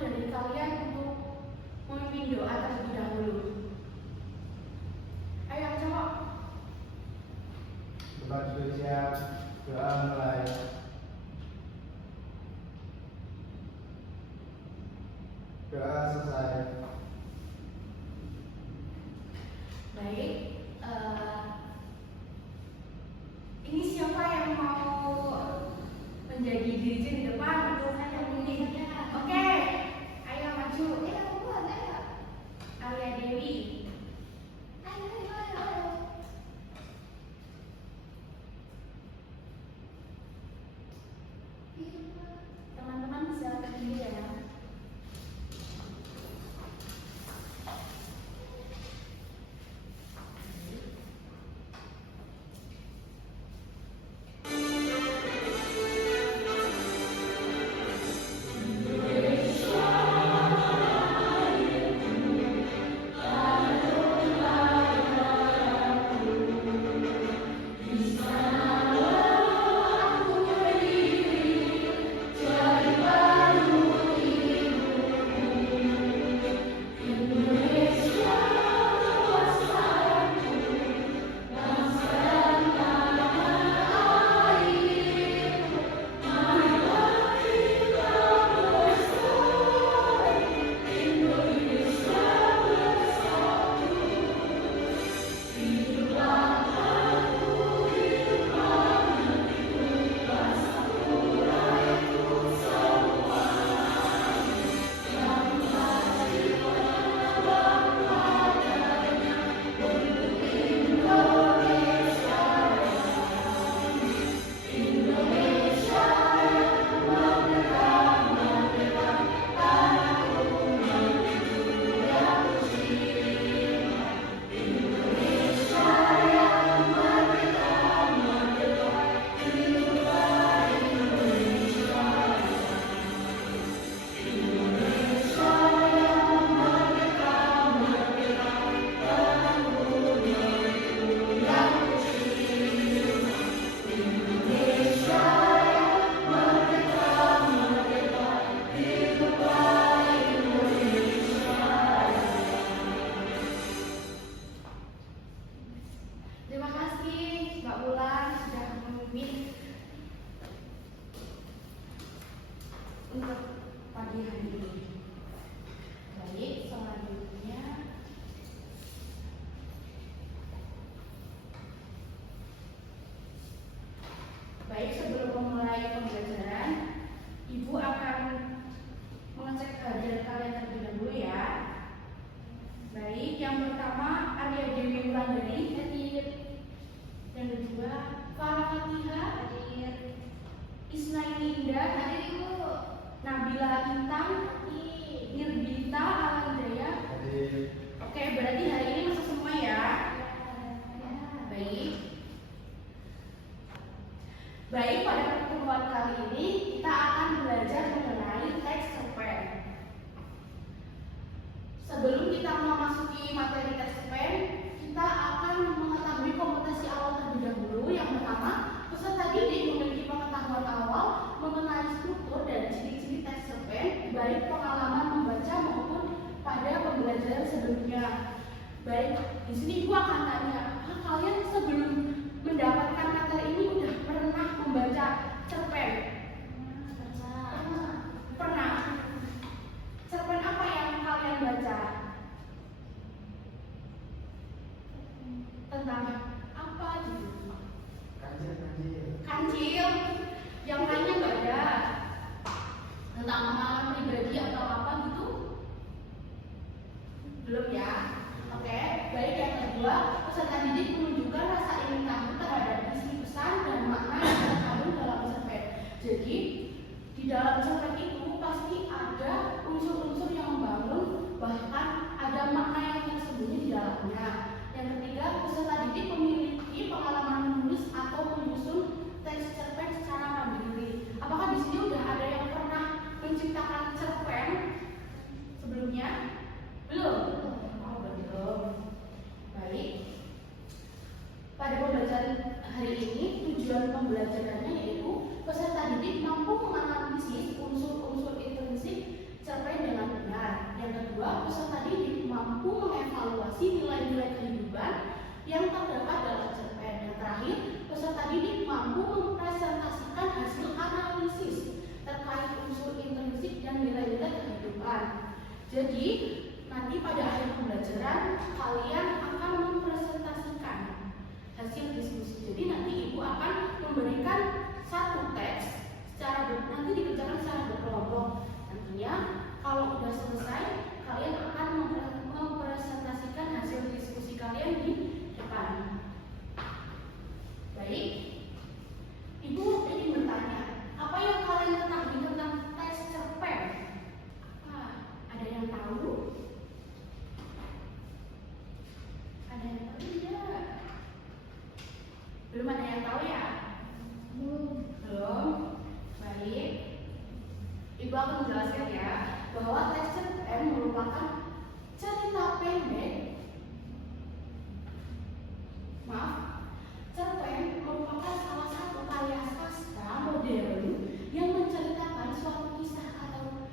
dari kalian untuk memimpin doa terlebih dahulu. Ayo yang cowok. Debat sudah siap, doa mulai. Doa selesai. Baik, ini siapa yang mau menjadi DJ di depan untuk memimpin? Oke, ayo maju. Arya Dewi. Teman-teman bisa berdiri ya. Terima kasih Mbak Wulan sudah memimpin untuk pagi hari ini. Baik, selanjutnya sebelum memulai pembelajaran, Ibu akan mengecek kehadiran kalian terlebih dahulu ya. Baik, yang pertama Arya Dewi Wulandari hadir. Yang kedua Farah Fatihah hadir. Isnaini Indah hadir Ibu. Nabila Intan hadir. Nirbita Alandaya hadir. Oke, berarti hari ini masuk semua ya. Baik, pada pertemuan kali ini kita akan belajar mengenai teks cerpen. Sebelum kita memasuki materi teks cerpen, kita akan mengetahui kompetensi awal terlebih dahulu. Yang pertama, peserta didik memiliki pengetahuan awal mengenai struktur dan ciri-ciri teks cerpen, baik pengalaman membaca maupun pada pembelajaran sebelumnya. Baik, di sini Ibu akan tanya, kalian sebelum mendapatkan materi ini udah pernah membaca cerpen? Pernah. Cerpen apa yang kalian baca? Tentang apa gitu? Kancil. Yang lainnya nggak ada. Tentang pengalaman pribadi atau apa gitu? Belum ya? Oke, baik. Yang kedua, peserta didik menunjukkan rasa ingin tahu terhadap isi pesan dan makna yang terkandung dalam cerpen. Jadi, di dalam cerpen itu pasti ada unsur-unsur yang membangun, bahkan ada makna yang tersembunyi di dalamnya. Yang ketiga, peserta didik memiliki pengalaman menulis atau menyusun teks cerpen secara mandiri. Apakah di sini udah ada yang pernah menciptakan cerpen sebelumnya? Belum? Oh, belum. Baik. Pada pembelajaran hari ini, tujuan pembelajarannya yaitu peserta didik mampu menganalisis unsur-unsur intrinsik cerpen dengan Jadi nanti pada akhir pembelajaran kalian akan mempresentasikan hasil diskusi. Jadi nanti ibu akan memberikan satu teks nanti dikerjakan secara berkelompok. Nantinya kalau sudah selesai kalian akan mempresentasikan hasil diskusi kalian di depan. Baik, ibu ingin bertanya, apa yang kalian ketahui tentang tes cerpen? Ada yang tahu? Ada yang tahu tidak? Belum ada yang tahu ya? Belum. Baik. Ibu akan menjelaskan ya bahwa tes cerpen merupakan cerita pendek. Cerpen merupakan salah satu karya sastra modern yang menceritakan suatu kisah atau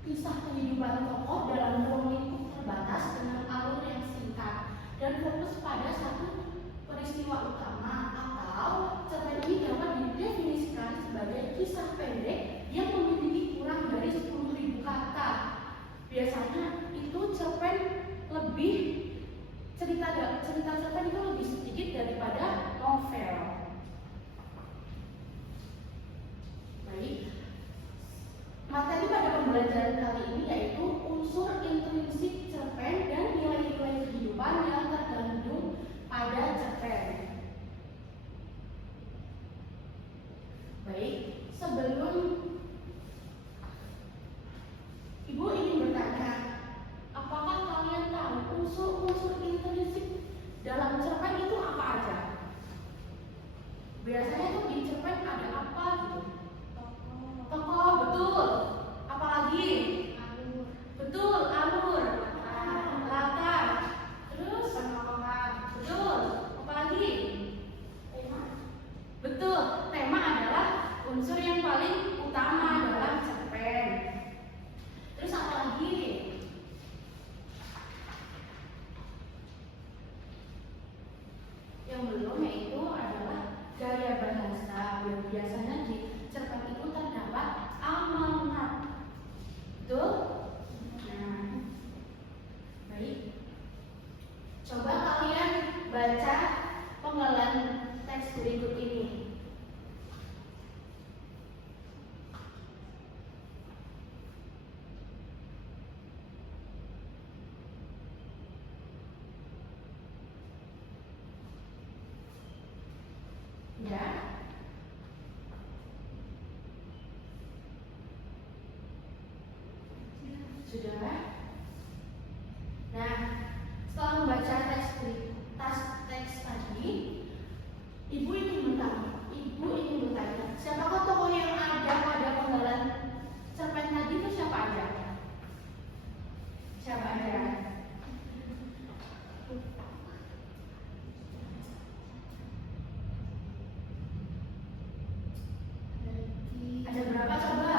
kisah kehidupan tokoh dalam ruang lingkup terbatas dengan alur yang singkat dan fokus pada satu peristiwa utama. Atau cerpen ini dapat didefinisikan sebagai kisah pendek yang memiliki kurang dari 10.000 kata. Biasanya itu cerpen lebih cerita cerpen itu lebih sedikit daripada novel. Baik, materi pada pembelajaran kali ini yaitu unsur intrinsik cerpen dan nilai-nilai kehidupan yang terkandung pada cerpen. Baik, sebelum ibu ingin bertanya, apakah kalian tahu unsur-unsur intrinsik dalam cerpen itu apa aja? Biasanya tuh di cerpen ada apa gitu? Tokoh, betul. Apalagi? Alur. Betul, alur. Latar. Terus? Betul. Apalagi? Tema. Betul. Tema adalah unsur yang paling utama dalam cerpen. Terus apa lagi? Yang belum yaitu adalah gaya bahasa. Biasanya di cerpen itu terdapat amanat. Betul? Nah, baik. Coba kalian baca penggalan teks berikut ini. Ya. Sudah. Nah, setelah membaca teks tadi, ibu ingin bertanya, siapakah tokoh yang ada pada penggalan cerpen tadi itu siapa aja? Siapa aja? Ada berapa coba?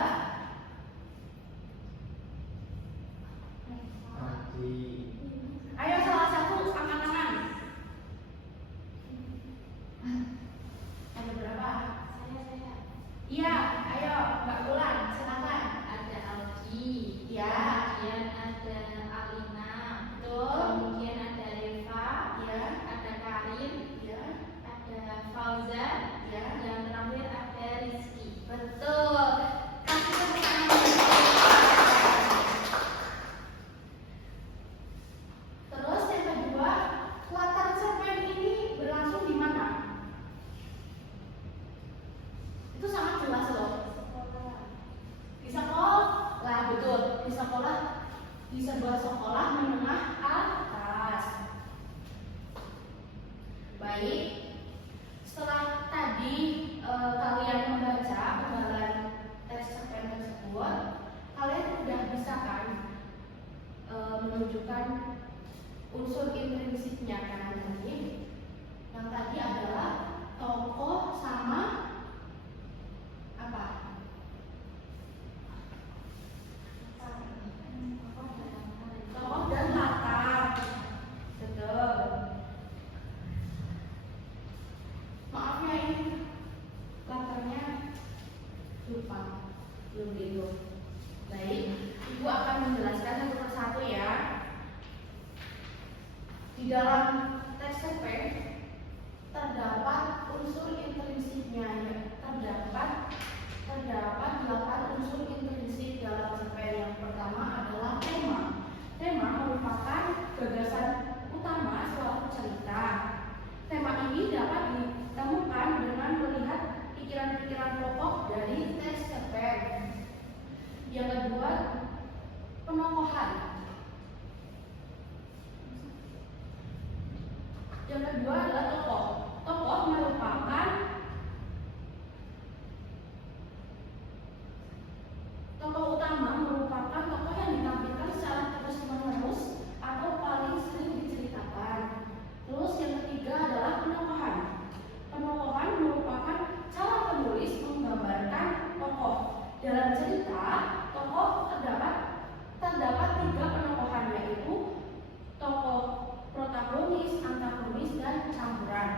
Ayo salah satu angkat tangan. Ada berapa? Saya. Iya, ayo Mbak Bulan, silakan. Ada Alki. Ya. Kemudian ada Alina. Betul. Kemudian ada Reva. Ya. Ada Karin. Ya. Ada Fauza. Ya. Yang terakhir ada Rizky. Betul. Kasih tepuk tangan. Terus yang kedua, latar cerpen ini berlangsung di mana? Itu sangat jelas loh. Di sekolah, betul. Di sebuah sekolah menengah atas. Baik. Setelah tadi kalian membaca penggalan teks cerpen tersebut, kalian sudah bisa kan menunjukkan unsur intrinsiknya kan tadi. Yang tadi adalah tokoh sama apa? Tokoh dan latar. Betul. Maaf ya ini latarnya lupa belum gitu. Baik, ibu akan menjelaskan satu dalam teks cerpen terdapat unsur intrinsiknya, ya. Terdapat 8 unsur intrinsik dalam cerpen. Yang pertama adalah tema. Tema merupakan gagasan utama suatu cerita. Tema ini dapat ditemukan dengan melihat pikiran-pikiran pokok dari teks cerpen. Yang kedua, penokohan. Yang kedua adalah tokoh. Tokoh merupakan tokoh utama, merupakan tokoh yang ditampilkan secara terus-menerus atau paling sering diceritakan. Terus yang ketiga adalah penokohan. Penokohan merupakan cara penulis menggambarkan tokoh. Dalam cerita, tokoh terdapat 3 penokohan, yaitu tokoh protagonis, antagonis, dan campuran.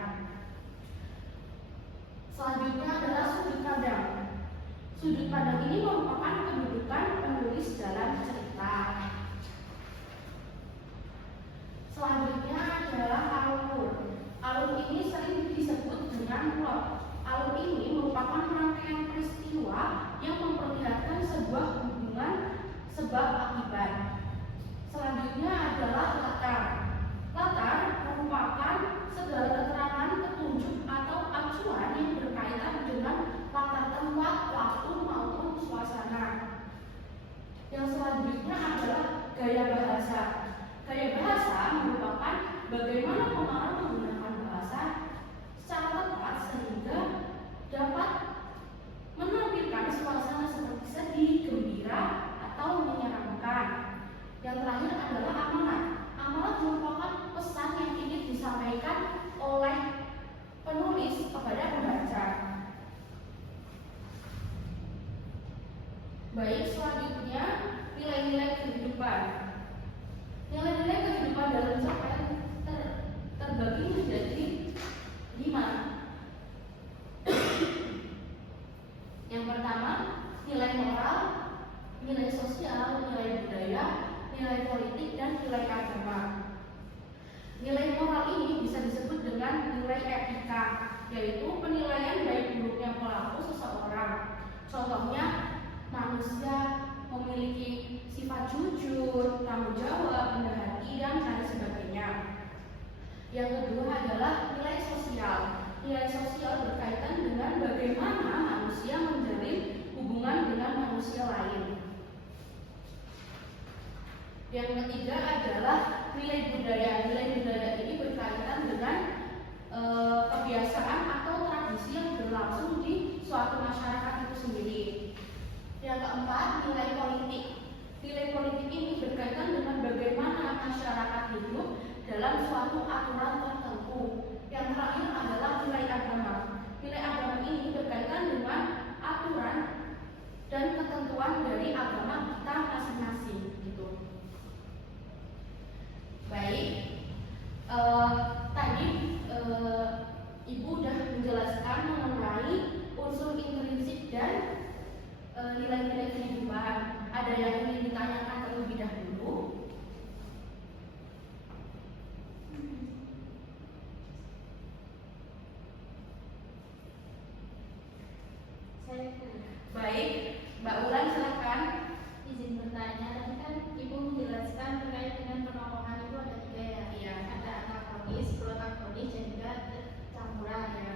Selanjutnya adalah sudut pandang. Sudut pandang ini merupakan kedudukan penulis dalam cerita. Selanjutnya adalah alur. Alur ini sering disebut dengan plot. Alur ini merupakan rangkaian peristiwa yang memperlihatkan sebuah hubungan sebab akibat. Selanjutnya adalah latar. Latar merupakan segala keterangan, petunjuk, atau acuan yang berkaitan dengan latar tempat, waktu, maupun suasana. Yang selanjutnya adalah gaya bahasa. Gaya bahasa merupakan bagaimana pengarang menggunakan bahasa secara tepat sehingga dapat menampilkan suasana seperti sedih, gembira, atau menyeramkan. Yang terakhir adalah amanat. Amanat merupakan pesan yang ingin disampaikan oleh penulis kepada pembaca. Baik, selanjutnya nilai-nilai kehidupan. Nilai-nilai kehidupan dalam cerpen terbagi menjadi 5. Yang pertama, nilai moral, nilai sosial, nilai budaya, nilai politik, dan nilai agama. Nilai moral ini bisa disebut dengan nilai etika, yaitu penilaian baik buruknya pelaku seseorang. Contohnya, manusia memiliki sifat jujur, tanggung jawab, rendah hati, dan lain sebagainya. Yang kedua adalah nilai sosial. Nilai sosial berkaitan dengan bagaimana manusia menjalin hubungan dengan manusia lain. Yang ketiga adalah nilai budaya. Nilai budaya ini berkaitan dengan kebiasaan atau tradisi yang berlangsung di suatu masyarakat itu sendiri. Yang keempat, nilai politik. Nilai politik ini berkaitan dengan bagaimana masyarakat hidup dalam suatu aturan tertentu. Yang terakhir adalah nilai agama. Nilai agama ini berkaitan dengan aturan dan ketentuan dari agama kita masing-masing. Gitu. Baik, tadi Ibu sudah menjelaskan mengenai unsur intrinsik dan nilai-nilai kehidupan. Ada yang ingin ditanyakan terlebih dahulu? Baik, Mbak Ulan silakan. Izin bertanya, tadi kan Ibu menjelaskan terkait dengan penokohan itu ada 3 ya. Iya. Ada antagonis, protagonis, dan juga campuran ya.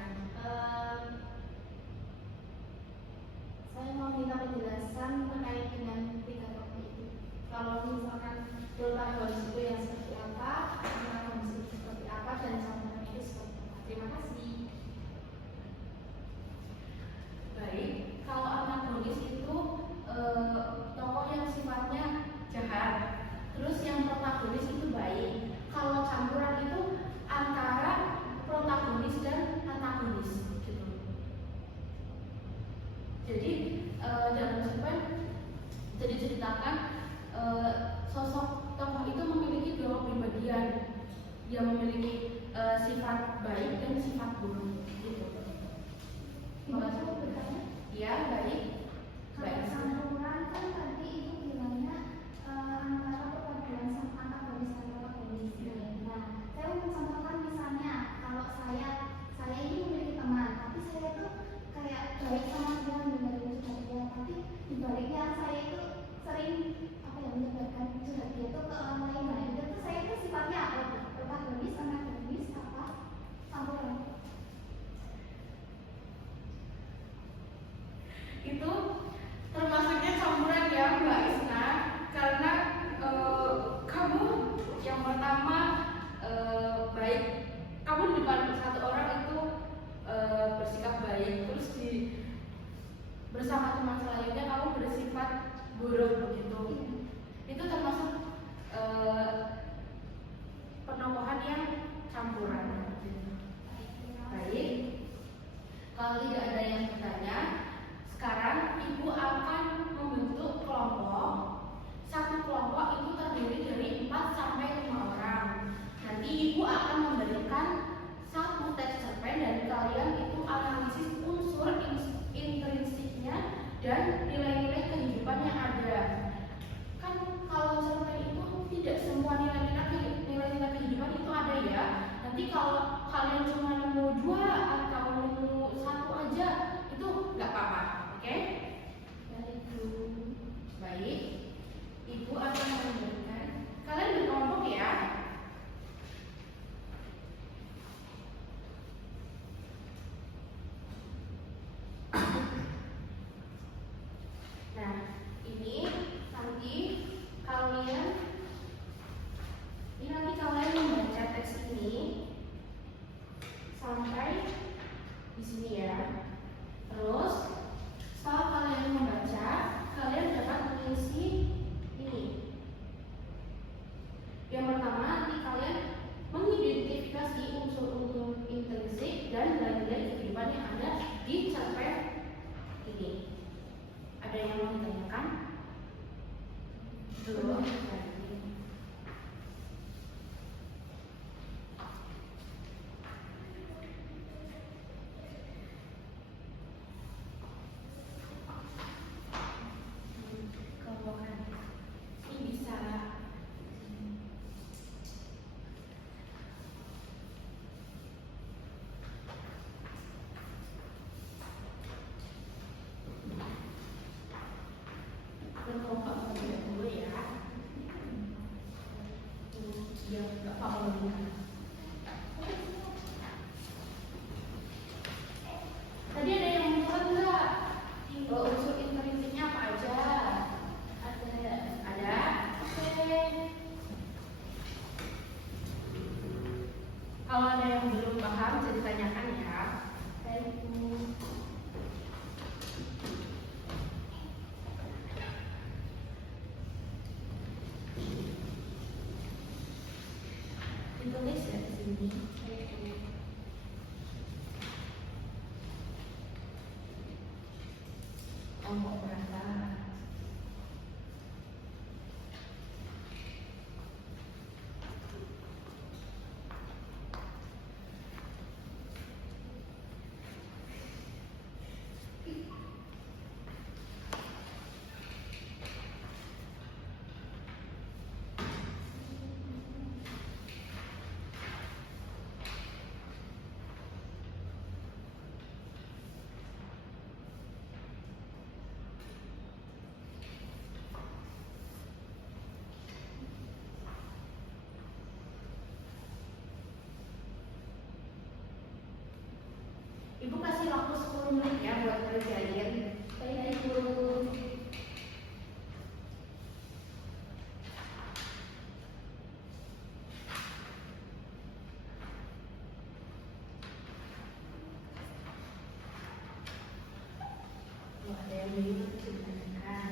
Saya mau minta penjelasan terkait dengan 3 tokoh itu. Kalau misalkan protagonis itu yang seperti apa, antagonis itu seperti apa, dan campuran itu seperti apa. Terima kasih. Baik, kalau antagonis itu tokoh yang sifatnya jahat. Terus yang protagonis itu baik. Kalau campuran itu antara protagonis dan antagonis gitu. Jadi dalam cerpen jadi ceritakan sosok tokoh itu memiliki 2 kepribadian. Dia memiliki sifat baik dan sifat buruk gitu. Bisa bertanya? Ya, baik. Kalau campuran kan tadi itu bilangnya antara protagonis dan antagonis dan protagonis. Nah, saya sering apa ya menyebarkan curhat dia tuh ke orang lain. Nah itu tuh saya tuh sifatnya apa? Protagonis, antagonis, apa? Campuran. Itu termasuknya campuran ya Mbak Isna, karena kamu yang pertama baik, kamu di depan satu orang itu bersikap baik, terus di bersama teman selanjutnya kamu bersifat buruk begitu. Itu termasuk penokohan yang campuran. Baik, kalau tidak ada yang bertanya, sekarang ibu akan membentuk kelompok. Satu kelompok itu terdiri dari 4 sampai 5 orang. Nanti ibu akan memberikan satu teks cerpen dan kalian itu analisis unsur intrinsiknya dan nilai-nilai kehidupan yang ada. Kan kalau cerpen itu tidak semua nilai-nilai kehidupan itu ada ya. Nanti kalau kalian cuma nemu 2 atau nemu 1 aja itu nggak apa-apa, oke? Baik, ibu akan memberikan. Kalian berkelompok ya. Nah, ini nanti kalian membaca teks ini sampai di sini ya. Terus setelah kalian membaca, kalian dapat mengisi ini. Yang pertama, nanti kalian mengidentifikasi unsur-unsur intrinsik dan nilai-nilai kehidupan yang ada di cerpen ini. Ada yang mau ditanyakan? Belum? Ini bisa berkelompok terlebih dahulu ya. Ya, nggak apa-apa. Tadi ada yang mau nggak? Unsur intrinsiknya apa aja? Ada? Oke. Kalau ada yang belum paham, bisa ditanyakan ya. Baik, Bu. Ditulis ya di sini. Kelompok berapa? Ibu kasih waktu 10 menit ya buat kerjain. Baik, Ibu. Ada yang belum ditanyakan.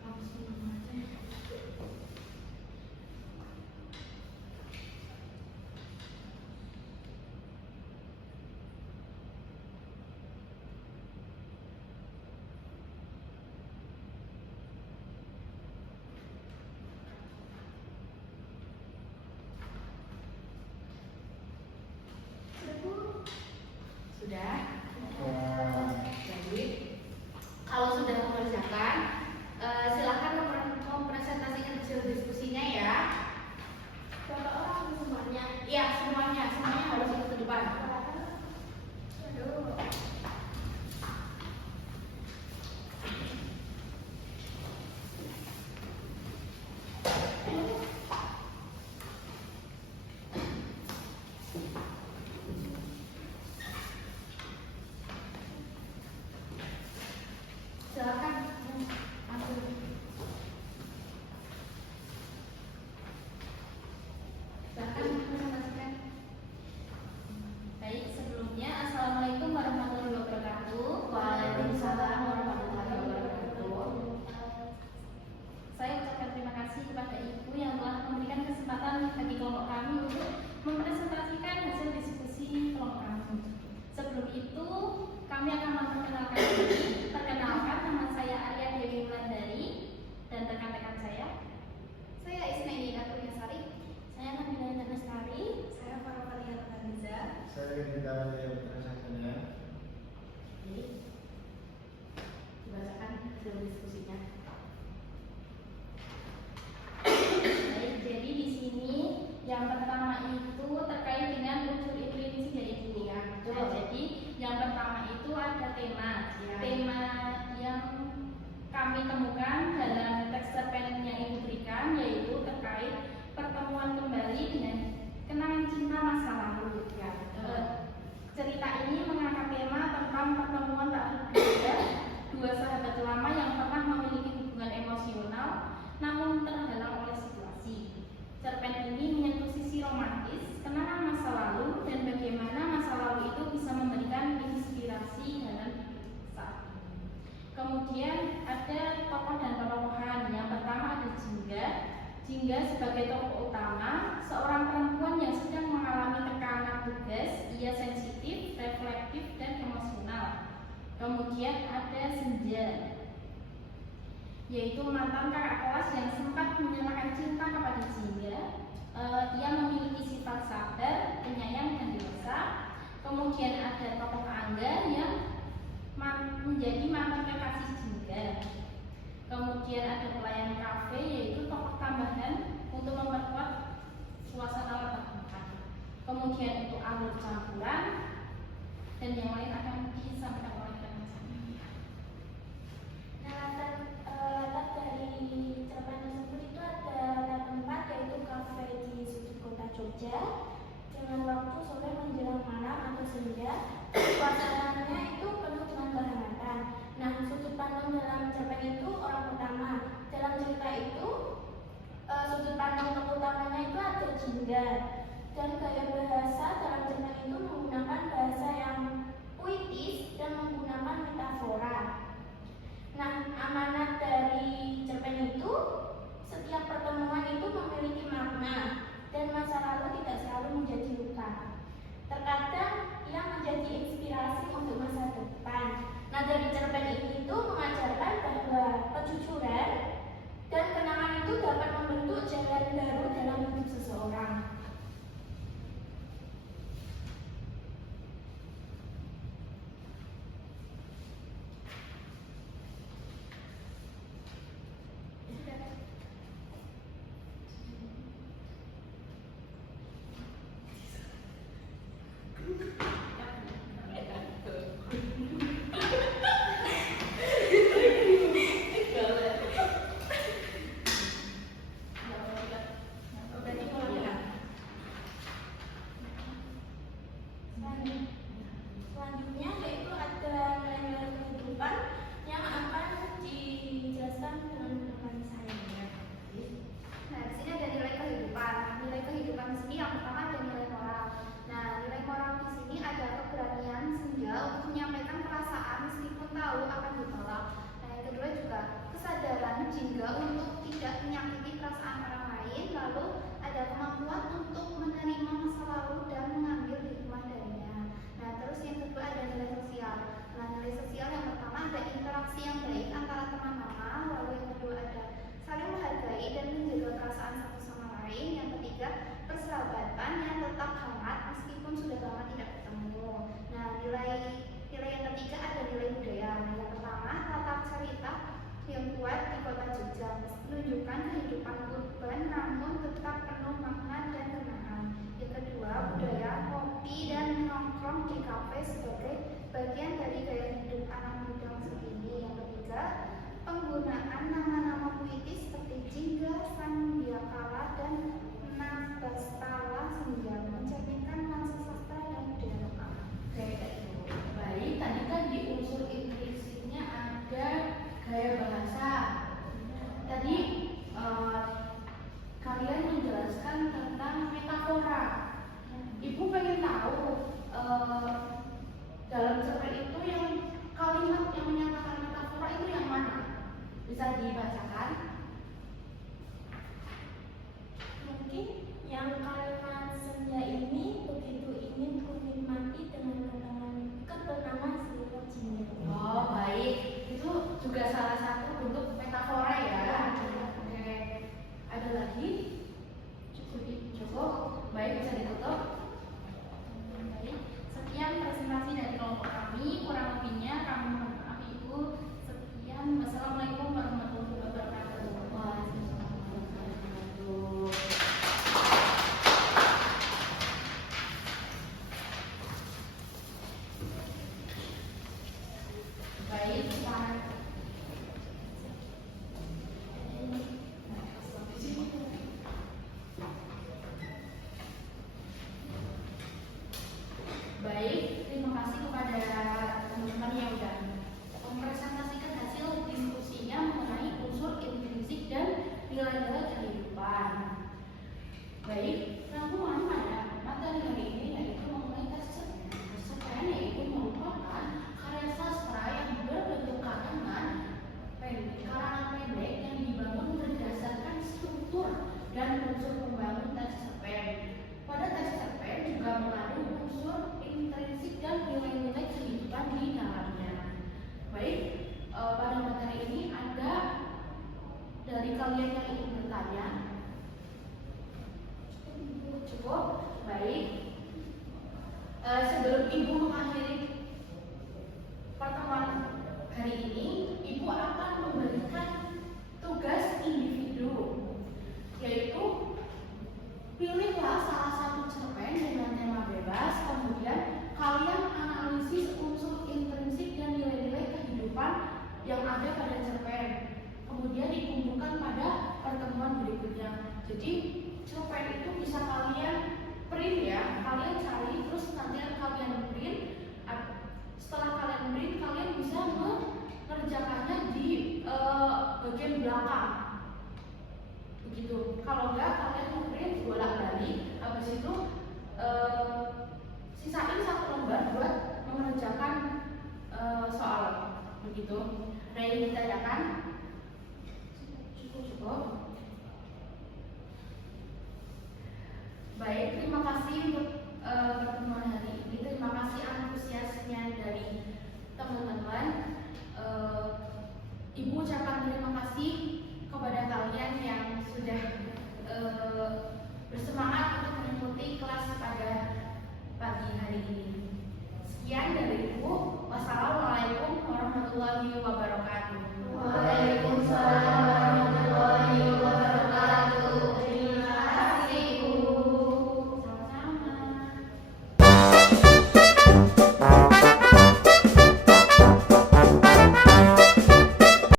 Langsung aja. Jingga sebagai tokoh utama, seorang perempuan yang sedang mengalami tekanan tugas, ia sensitif, reflektif, dan emosional. Kemudian ada Senja, yaitu mantan kakak kelas yang sempat menyatakan cinta kepada Jingga. Ia memiliki sifat sabar, penyayang, dan dewasa. Kemudian ada tokoh Angga yang menjadi mantan kekasih Jingga. Kemudian ada pelayan kafe, yaitu tokoh tambahan untuk memperkuat suasana lebaran. Kemudian untuk alur campuran dan yang lain akan disampaikan oleh Kak. Nah, latar dari cerpen tersebut itu ada latar tempat, yaitu kafe di sudut kota Jogja dengan waktu sore menjelang malam atau senja. Suasananya itu penuh dengan kehangatan. Nah, sudut pandang dalam cerpen itu orang pertama. Dalam cerita itu sudut pandang tokoh utamanya itu ada Jingga, dan gaya bahasa dalam cerpen itu menggunakan bahasa yang puitis dan menggunakan metafora. Nah, amanat dari cerpen itu, setiap pertemuan itu memiliki makna dan masa lalu tidak selalu menjadi luka. Terkadang ia menjadi inspirasi untuk masa depan. Nah, dari cerpen ini itu mengajarkan bahwa kejujuran dan kenangan itu dapat membentuk jalan baru dalam hidup seseorang. Selanjutnya yaitu ada nilai-nilai kehidupan yang akan dijelaskan dengan teman saya. Nah, di sini ada nilai kehidupan. Nilai kehidupan di sini yang pertama ada nilai moral. Nah, nilai moral di sini ada keberanian Senja untuk menyampaikan perasaan meskipun tahu akan ditolak. Nah, yang kedua juga kesadaran Jingga untuk tidak menyakiti perasaan orang lain. Lalu ada kemampuan untuk menerima masa lalu dan mengambil hikmah darinya. Nah, terus yang kedua ada nilai sosial. Nah, nilai sosial yang pertama ada interaksi yang baik antara teman-teman. Lalu yang kedua ada saling menghargai dan menjaga perasaan satu sama lain. Yang ketiga, persahabatan yang tetap hangat meskipun sudah lama tidak bertemu. Nah, nilai yang ketiga ada nilai budaya. Nah, yang pertama, tata cerita yang kuat di kota Jogja menunjukkan kehidupan urban namun tetap penuh makna dan kenangan. Yang kedua, budaya kopi dan nongkrong di kafe sebagai bagian dari gaya hidup anak muda masa kini. Yang ketiga, penggunaan nama-nama puitis seperti Jingga, Sandiakala, dan Nabastala Senja mencerminkan nuansa sastra dan budaya lokal. Baik, tadi kan di unsur implikitnya ada gaya bahasa. Tadi kalian menjelaskan tentang metafora. Ibu pengen tahu dalam cerpen itu yang kalimat yang menyatakan metafora itu yang mana? Bisa dibacakan? Mungkin yang kalimat senja ini begitu ingin kunikmati dengan ketenangan seluruh jiwa. Oh, baik. Itu juga salah satu bentuk metafora ya. Oke. Ada lagi? Cukup. Baik, bisa ditutup. Baik, sekian presentasi dari kelompok kami. Kurang lebihnya kami mohon maaf Ibu. Sekian, wassalamualaikum warahmatullahi wabarakatuh. Waalaikumsalam warahmatullahi wabarakatuh. Baik, baik, terima kasih kepada teman-teman yang sudah mempresentasikan hasil diskusinya mengenai unsur intrinsik dan nilai-nilai kehidupan. Baik, rangkuman pada materi hari ini yaitu mengenai kesenian. Kesenian yaitu merupakan karya sastra yang berbentuk karangan pendek yang dibangun berdasarkan struktur Baik, sebelum Ibu mengakhiri pertemuan hari ini, Ibu akan memberikan tugas individu, yaitu pilihlah salah satu cerpen dengan tema bebas, kemudian kalian analisis unsur intrinsik dan nilai-nilai kehidupan yang ada pada cerpen, kemudian dikumpulkan pada pertemuan berikutnya. Jadi cerpen itu bisa kalian print ya, kalian cari terus nanti kalian print. Setelah kalian print, kalian bisa mengerjakannya di bagian belakang. Begitu. Kalau enggak, kalian print bolak-balik. Habis itu sisain satu lembar buat mengerjakan soal. Begitu. Ada yang ditanyakan? Cukup. Baik, terima kasih untuk pertemuan hari ini. Terima kasih antusiasnya dari teman-teman. Ibu ucapkan terima kasih kepada kalian yang sudah bersemangat untuk mengikuti kelas pada pagi hari ini. Sekian dari Ibu. Wassalamualaikum warahmatullahi wabarakatuh.